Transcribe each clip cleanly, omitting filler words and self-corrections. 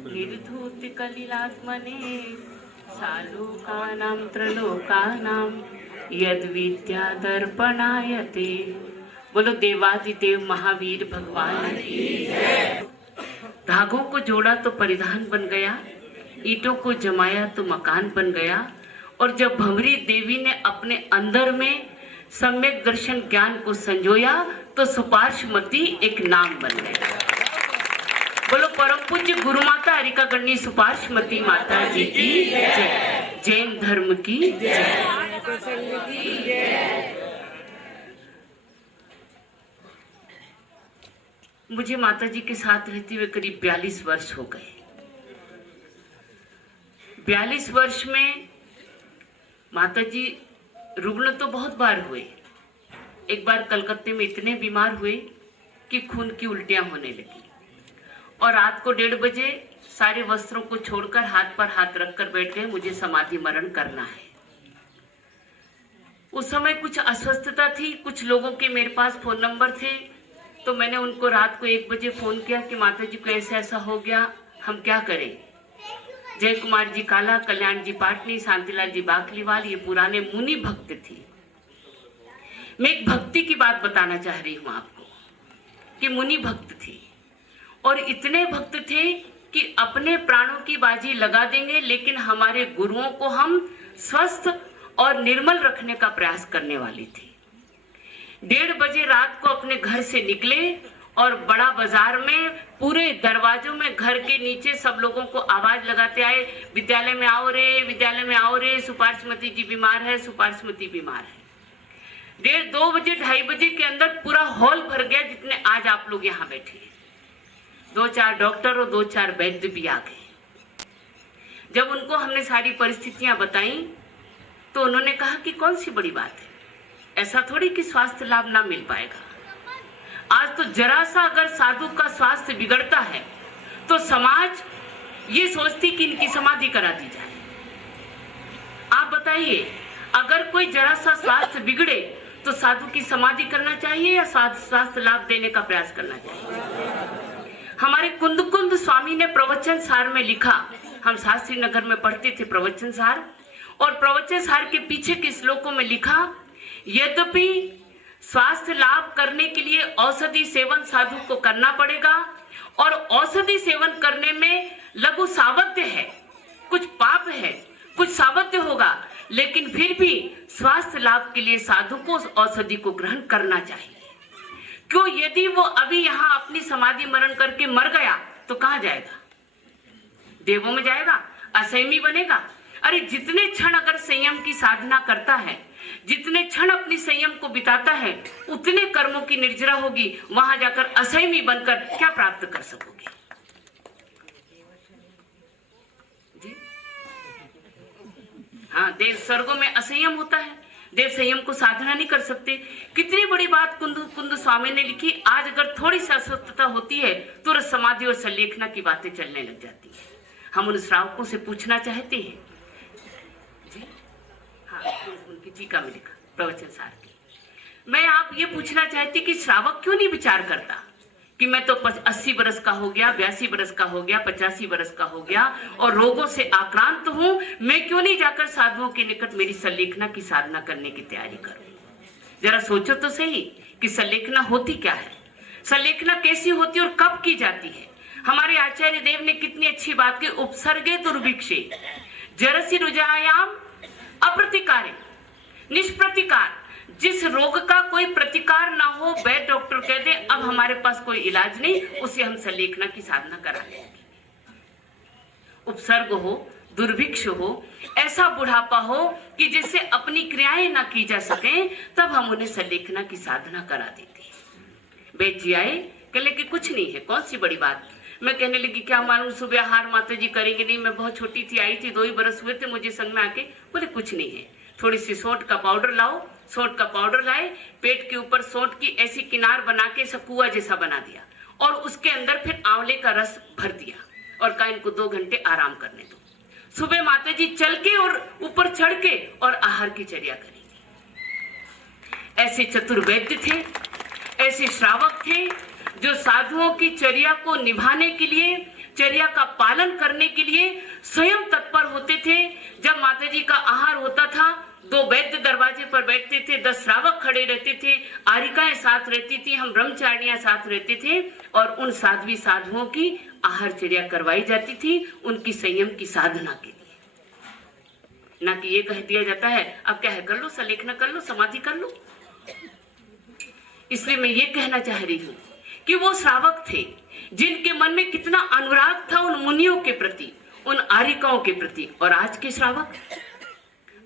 निर्धूतिकलिलात्मने सालोकानां त्रलोकानां यद्विद्यादर्पणायते। बोलो देवादिदेव महावीर भगवान की जय। धागों को जोड़ा तो परिधान बन गया, ईंटों को जमाया तो मकान बन गया, और जब भंवरी देवी ने अपने अंदर में सम्यक दर्शन ज्ञान को संजोया तो सुपार्श्वमती एक नाम बन गया। बोलो परम पूज्य गुरु माता हरिका गणनी सुपार्श्वमती माता जी की जय। जैन धर्म की जय। मुझे माता जी के साथ रहते हुए करीब 42 वर्ष हो गए। 42 वर्ष में माता जी रुग्ण तो बहुत बार हुए। एक बार कलकत्ते में इतने बीमार हुए कि खून की उल्टियां होने लगी, और रात को 1:30 बजे सारे वस्त्रों को छोड़कर हाथ पर हाथ रखकर बैठ गए, मुझे समाधि मरण करना है। उस समय कुछ अस्वस्थता थी, कुछ लोगों के मेरे पास फोन नंबर थे, तो मैंने उनको रात को 1 बजे फोन किया कि माता जी को ऐसा ऐसा हो गया, हम क्या करें। जय कुमार जी काला, कल्याण जी पाटनी, शांतिलाल जी बाकलीवाल, ये पुराने मुनि भक्त थे। मैं एक भक्ति की बात बताना चाह रही हूं आपको कि मुनि भक्त थे, और इतने भक्त थे कि अपने प्राणों की बाजी लगा देंगे, लेकिन हमारे गुरुओं को हम स्वस्थ और निर्मल रखने का प्रयास करने वाले थे। 1:30 बजे रात को अपने घर से निकले और बड़ा बाजार में पूरे दरवाजों में घर के नीचे सब लोगों को आवाज लगाते आए, विद्यालय में आओ रे, विद्यालय में आओ रे, सुपार्श्वमती जी बीमार है, सुपार्श्वमती बीमार है। 1:30, 2 बजे, 2:30 बजे के अंदर पूरा हॉल भर गया, जितने आज आप लोग यहाँ बैठे। 2-4 डॉक्टर और 2-4 वैद्य भी आ गए। जब उनको हमने सारी परिस्थितियां बताई तो उन्होंने कहा कि कौन सी बड़ी बात है, ऐसा थोड़ी कि स्वास्थ्य लाभ ना मिल पाएगा। आज तो जरा सा अगर साधु का स्वास्थ्य बिगड़ता है तो समाज ये सोचती कि इनकी समाधि करा दी जाए। आप बताइए, अगर कोई जरा सा स्वास्थ्य बिगड़े तो साधु की समाधि करना चाहिए या स्वास्थ्य लाभ देने का प्रयास करना चाहिए। हमारे कुंद स्वामी ने प्रवचन सार में लिखा, हम शास्त्री नगर में पढ़ते थे प्रवचन सार, और प्रवचन सार के पीछे के श्लोकों में लिखा, यद्यपि स्वास्थ्य लाभ करने के लिए औषधि सेवन साधु को करना पड़ेगा, और औषधि सेवन करने में लघु सावध्य है, कुछ पाप है, कुछ सावध्य होगा, लेकिन फिर भी स्वास्थ्य लाभ के लिए साधु को औषधि को ग्रहण करना चाहिए। क्यों? यदि वो अभी यहाँ अपनी समाधि मरण करके मर गया तो कहाँ जाएगा? देवों में जाएगा, असंयमी बनेगा। अरे जितने क्षण अगर संयम की साधना करता है, जितने क्षण अपनी संयम को बिताता है, उतने कर्मों की निर्जरा होगी। वहां जाकर असंयमी बनकर क्या प्राप्त कर सकोगे जी? हाँ, देव स्वर्गों में असंयम होता है, देव संयम को साधना नहीं कर सकते। कितनी बड़ी बात कुंद स्वामी ने लिखी। आज अगर थोड़ी सी अस्वस्थता होती है तो समाधि और संलेखना की बातें चलने लग जाती है। हम उन श्रावकों से पूछना चाहते हैं जी, हाँ, उनकी टीका में लिखा प्रवचन सार की। मैं आप ये पूछना चाहती कि श्रावक क्यों नहीं विचार करता कि मैं तो 80 बरस का हो गया, 82 बरस का हो गया, 85 बरस का हो गया और रोगों से आक्रांत हूं, मैं क्यों नहीं जाकर साधुओं के निकट मेरी संलेखना की साधना करने की तैयारी करूं। जरा सोचो तो सही कि संलेखना होती क्या है, संलेखना कैसी होती और कब की जाती है। हमारे आचार्य देव ने कितनी अच्छी बात की, उपसर्गे दुर्भिक्षे जरसी रुजायाम अप्रतिकारे निष्प्रतिकार। जिस रोग का कोई प्रतिकार ना हो, वैद्य डॉक्टर कह दे अब हमारे पास कोई इलाज नहीं, उसे हम संलेखना की साधना करा लेंगे। उपसर्ग हो, दुर्भिक्ष हो, ऐसा बुढ़ापा हो कि जिससे अपनी क्रियाएं ना की जा सके, तब हम उन्हें संलेखना की साधना करा देते हैं। वैद्य जी आए, कहले कि कुछ नहीं है, कौन सी बड़ी बात। मैं कहने लगी क्या मालूम सुबह आहार माता जी करेंगे नहीं, मैं बहुत छोटी थी, आई थी, 2 ही बरस हुए थे मुझे संग में आके। बोले कुछ नहीं है, थोड़ी सी सौंठ का पाउडर लाओ। सौंठ का पाउडर लाए, पेट के ऊपर सौंठ की ऐसी किनार बना के सब कुआ जैसा बना दिया, और उसके अंदर फिर आंवले का रस भर दिया, और कहा इनको 2 घंटे आराम करने दो। सुबह माता जी चल के और ऊपर चढ़ के और आहार की चर्या करेंगे। ऐसे चतुर वैद्य थे, ऐसे श्रावक थे जो साधुओं की चर्या को निभाने के लिए, चर्या का पालन करने के लिए स्वयं तत्पर होते थे। जब माताजी का आहार होता था, 2 वैद्य दरवाजे पर बैठते थे, 10 श्रावक खड़े रहते थे, आरिकाएं साथ रहती थी, हम ब्रह्मचारियां साथ रहते थे और उन साध्वी साधुओं की आहार चर्या करवाई जाती थी, उनकी संयम की साधना के लिए। ना कि ये कह दिया जाता है अब क्या है, कर लो, सलेखना कर लो, समाधि कर लो। इसलिए मैं ये कहना चाह रही हूँ कि वो श्रावक थे जिनके मन में कितना अनुराग था उन मुनियों के प्रति, उन आरिकाओं के प्रति। और आज के श्रावक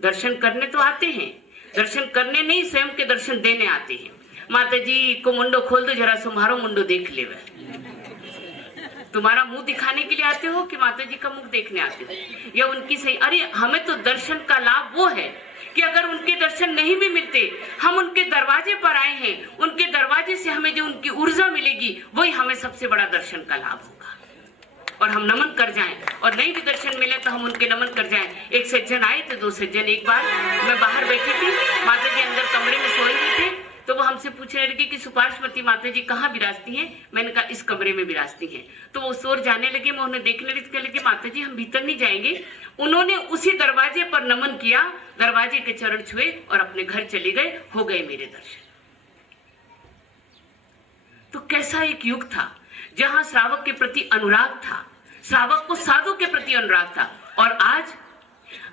दर्शन करने तो आते हैं, दर्शन करने नहीं, स्वयं के दर्शन देने आते हैं। माता जी को मुंडो खोल दो जरा, तुम्हारो मुंडो देख ले। तुम्हारा मुंह दिखाने के लिए आते हो कि माता जी का मुख देखने आते हो, या उनकी सही? अरे हमें तो दर्शन का लाभ वो है कि अगर उनके दर्शन नहीं भी मिलते, हम उनके दरवाजे पर आए हैं, उनके दरवाजे से हमें जो उनकी ऊर्जा मिलेगी वही हमें सबसे बड़ा दर्शन का लाभ होगा। और हम नमन कर जाएं, और नहीं भी दर्शन मिले तो हम उनके नमन कर जाएं। एक सज्जन आए थे, 2 सज्जन। एक बार मैं बाहर बैठी थी, माता जी अंदर कमरे में सोए हुए थे, तो वो हमसे पूछने लगे कि सुपार्श्वती माता जी कहाँ विराजती हैं? मैंने कहा इस कमरे में विराजती हैं। तो वो शोर जाने लगे, मैं उन्हें देखने लगी, कहने लगे माता जी हम भीतर नहीं जाएंगे। उन्होंने उसी दरवाजे पर नमन किया, दरवाजे के चरण छुए और अपने घर चले गए, हो गए मेरे दर्शन। तो कैसा एक युग था जहां श्रावक के प्रति अनुराग था, श्रावक को साधु के प्रति अनुराग था। और आज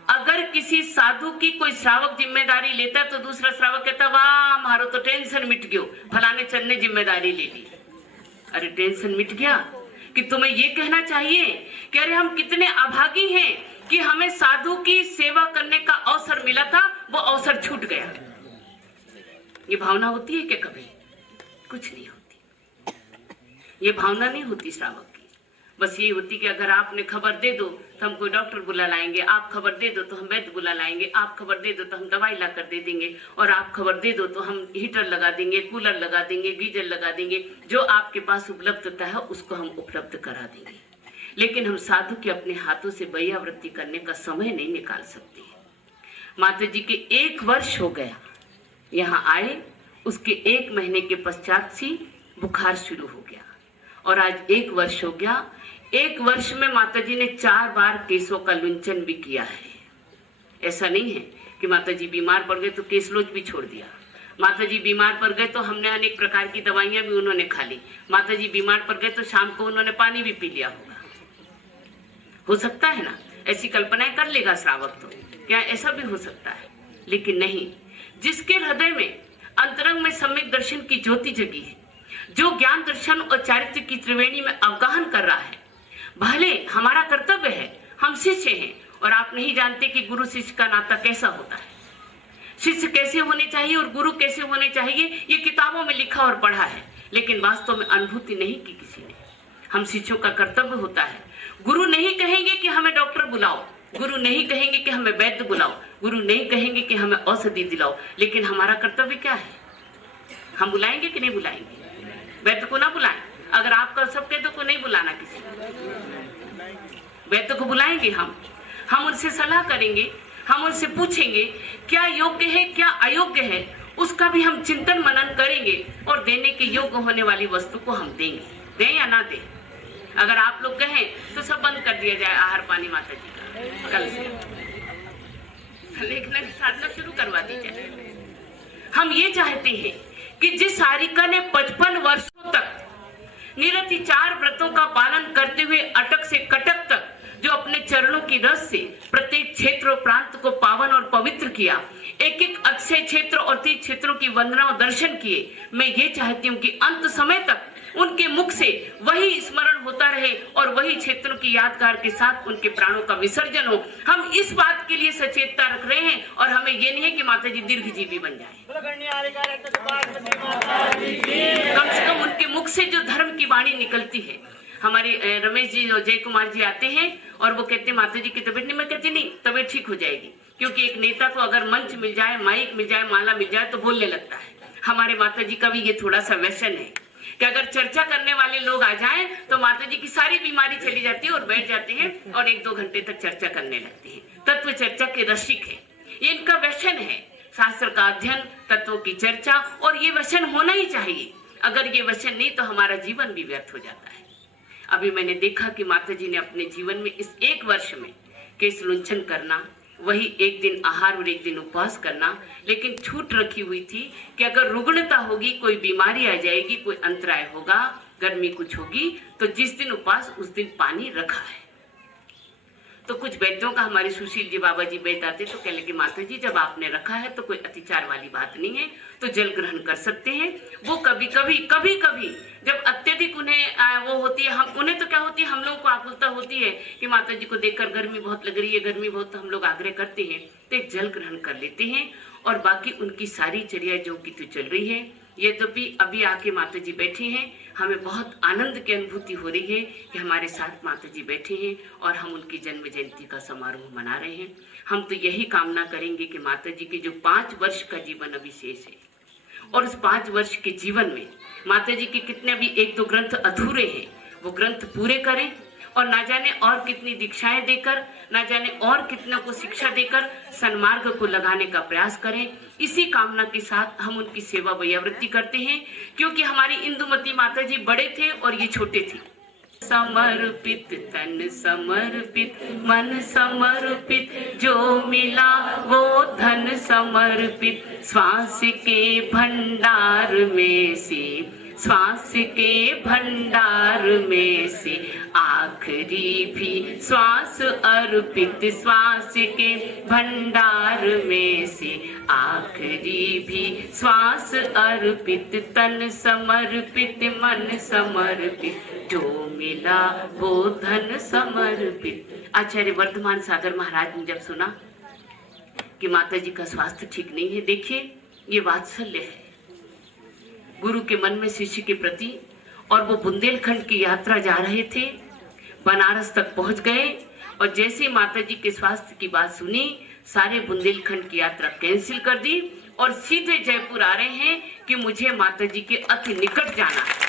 अगर किसी साधु की कोई श्रावक जिम्मेदारी लेता तो दूसरा श्रावक कहता वाह मारो तो टेंशन मिट गयो, फलाने चंद ने जिम्मेदारी ले ली। अरे टेंशन मिट गया कि तुम्हें ये कहना चाहिए कि अरे हम कितने अभागी हैं कि हमें साधु की सेवा करने का अवसर मिला था, वो अवसर छूट गया। ये भावना होती है क्या कभी? कुछ नहीं होती। ये भावना नहीं होती श्रावक की। बस ये होती कि अगर आपने खबर दे दो तो हम कोई डॉक्टर बुला लाएंगे, आप खबर दे दो तो हम वैद्य बुला लाएंगे, आप खबर दे दो तो हम दवाई ला कर दे देंगे, और आप खबर दे दो तो हम हीटर लगा देंगे, कूलर लगा देंगे, गीजर लगा देंगे। जो आपके पास उपलब्धता है उसको हम उपलब्ध करा देंगे। लेकिन हम साधु के अपने हाथों से बैयावृत्ति करने का समय नहीं निकाल सकते। माता जी के 1 वर्ष हो गया यहाँ आए, उसके 1 महीने के पश्चात से बुखार शुरू हो गया और आज 1 वर्ष हो गया। 1 वर्ष में माता जी ने 4 बार केसों का लुंचन भी किया है। ऐसा नहीं है कि माता जी बीमार पड़ गए तो केसलोच भी छोड़ दिया। माता जी बीमार पड़ गए तो हमने अनेक प्रकार की दवाइयां भी उन्होंने खा ली। माता जी बीमार पड़ गए तो शाम को उन्होंने पानी भी पी लिया होगा। हो सकता है ना, ऐसी कल्पनाएं कर लेगा श्रावक तो, क्या ऐसा भी हो सकता है? लेकिन नहीं, जिसके हृदय में अंतरंग में सम्यक दर्शन की ज्योति जगी है, जो ज्ञान दर्शन और चारित्र्य की त्रिवेणी में अवगाहन कर रहा है, भले हमारा कर्तव्य है, हम शिष्य हैं और आप नहीं जानते कि गुरु शिष्य का नाता कैसा होता है, शिष्य कैसे होने चाहिए और गुरु कैसे होने चाहिए, ये किताबों में लिखा और पढ़ा है, लेकिन वास्तव में अनुभूति नहीं की किसी ने। हम शिष्यों का कर्तव्य होता है, गुरु नहीं कहेंगे कि हमें डॉक्टर बुलाओ, गुरु नहीं कहेंगे कि हमें वैद्य बुलाओ, गुरु नहीं कहेंगे कि हमें औषधि दिलाओ, लेकिन हमारा कर्तव्य क्या है? हम बुलाएंगे कि नहीं बुलाएंगे? वैद्य को ना बुलाएं। अगर आप कर सकते तो को नहीं बुलाना, किसी वैद्य को बुलाएंगे। हम उनसे सलाह करेंगे, हम उनसे पूछेंगे क्या योग्य है क्या अयोग्य है, उसका भी हम चिंतन मनन करेंगे और देने के योग्य होने वाली वस्तु को हम देंगे, दें या ना दें। अगर आप लोग कहें तो सब बंद कर दिया जाए आहार पानी माता जी का, कल से लेखना की साधना शुरू करवा दी जाए। हम ये चाहते हैं कि जिस हारिका ने 55 वर्षों तक निरंतर 4 व्रतों का पालन करते हुए अटक से कटक तक जो अपने चरणों की रस से प्रत्येक क्षेत्र और प्रांत को पावन और पवित्र किया, एक एक अक्षय क्षेत्र और 30 क्षेत्रों की वंदना और दर्शन किए, मैं ये चाहती हूँ कि अंत समय तक उनके मुख से वही स्मरण होता रहे और वही क्षेत्रों की यादगार के साथ उनके प्राणों का विसर्जन हो। हम इस बात के लिए सचेतता रख रहे हैं और हमें ये नहीं है कि माता जी दीर्घजीवी बन जाए। कम से कम उनके मुख से जो धर्म की वाणी निकलती है। हमारे रमेश जी और जय कुमार जी आते हैं और वो कहते हैं माता जी की तबीयत नहीं, मैं कहती नहीं, तबीयत ठीक हो जाएगी, क्योंकि एक नेता को अगर मंच मिल जाए, माइक मिल जाए, माला मिल जाए तो बोलने लगता है। हमारे माता जी का भी ये थोड़ा सा व्यसन है कि अगर चर्चा करने वाले लोग आ जाएं तो माता जी की सारी बीमारी चली जाती है और बैठ जाते हैं और 1-2 घंटे तक चर्चा करने लगते हैं। तत्व चर्चा के रसिक है, ये इनका व्यसन है, शास्त्र का अध्ययन, तत्वों की चर्चा, और ये व्यसन होना ही चाहिए। अगर ये वचन नहीं तो हमारा जीवन भी व्यर्थ हो जाता है। अभी मैंने देखा कि माता जी ने अपने जीवन में इस 1 वर्ष में केश लुंछन करना, वही 1 दिन आहार और 1 दिन उपवास करना, लेकिन छूट रखी हुई थी कि अगर रुग्णता होगी, कोई बीमारी आ जाएगी, कोई अंतराय होगा, गर्मी कुछ होगी, तो जिस दिन उपवास उस दिन पानी रखा है। तो कुछ वैद्यों का, हमारे सुशील जी बाबा जी वैद्य आते तो कहने लगे माता जी जब आपने रखा है तो कोई अतिचार वाली बात नहीं है, तो जल ग्रहण कर सकते हैं। वो कभी कभी जब अत्यधिक उन्हें वो होती है, हम उन्हें तो क्या होती है, हम लोगों को आकुलता होती है कि माता जी को देखकर गर्मी बहुत लग रही है, गर्मी बहुत, हम लोग आग्रह करते हैं तो एक जल ग्रहण कर लेते हैं और बाकी उनकी सारी चर्या जो की तो चल रही है। यद्यपि अभी आके माता जी बैठे हैं, हमें बहुत आनंद की अनुभूति हो रही है कि हमारे साथ माता जी बैठे हैं और हम उनकी जन्म जयंती का समारोह मना रहे हैं। हम तो यही कामना करेंगे कि माता जी के जो 5 वर्ष का जीवन अभी शेष है और उस 5 वर्ष के जीवन में माता जी के कितने भी 1-2 ग्रंथ अधूरे हैं, वो ग्रंथ पूरे करें और ना जाने और कितनी दीक्षाएं देकर, ना जाने और कितनों को शिक्षा देकर सन्मार्ग को लगाने का प्रयास करें। इसी कामना के साथ हम उनकी सेवा वैयावृत्ति करते हैं, क्योंकि हमारी इंदुमती माता जी बड़े थे और ये छोटे थे। समर्पित तन समर्पित मन समर्पित, जो मिला वो धन समर्पित, श्वास के भंडार में से, श्वास के भंडार में से आखिरी भी श्वास अर्पित, श्वास के भंडार में से आखिरी भी श्वास अर्पित, तन समर्पित मन समर्पित, जो मिला वो धन समर्पित। आचार्य वर्धमान सागर महाराज ने जब सुना कि माता जी का स्वास्थ्य ठीक नहीं है, देखिए ये वात्सल्य है गुरु के मन में शिष्य के प्रति। और वो बुंदेलखंड की यात्रा जा रहे थे, बनारस तक पहुंच गए और जैसे माता जी के स्वास्थ्य की बात सुनी, सारे बुंदेलखंड की यात्रा कैंसिल कर दी और सीधे जयपुर आ रहे हैं कि मुझे माता जी के अति निकट जाना है।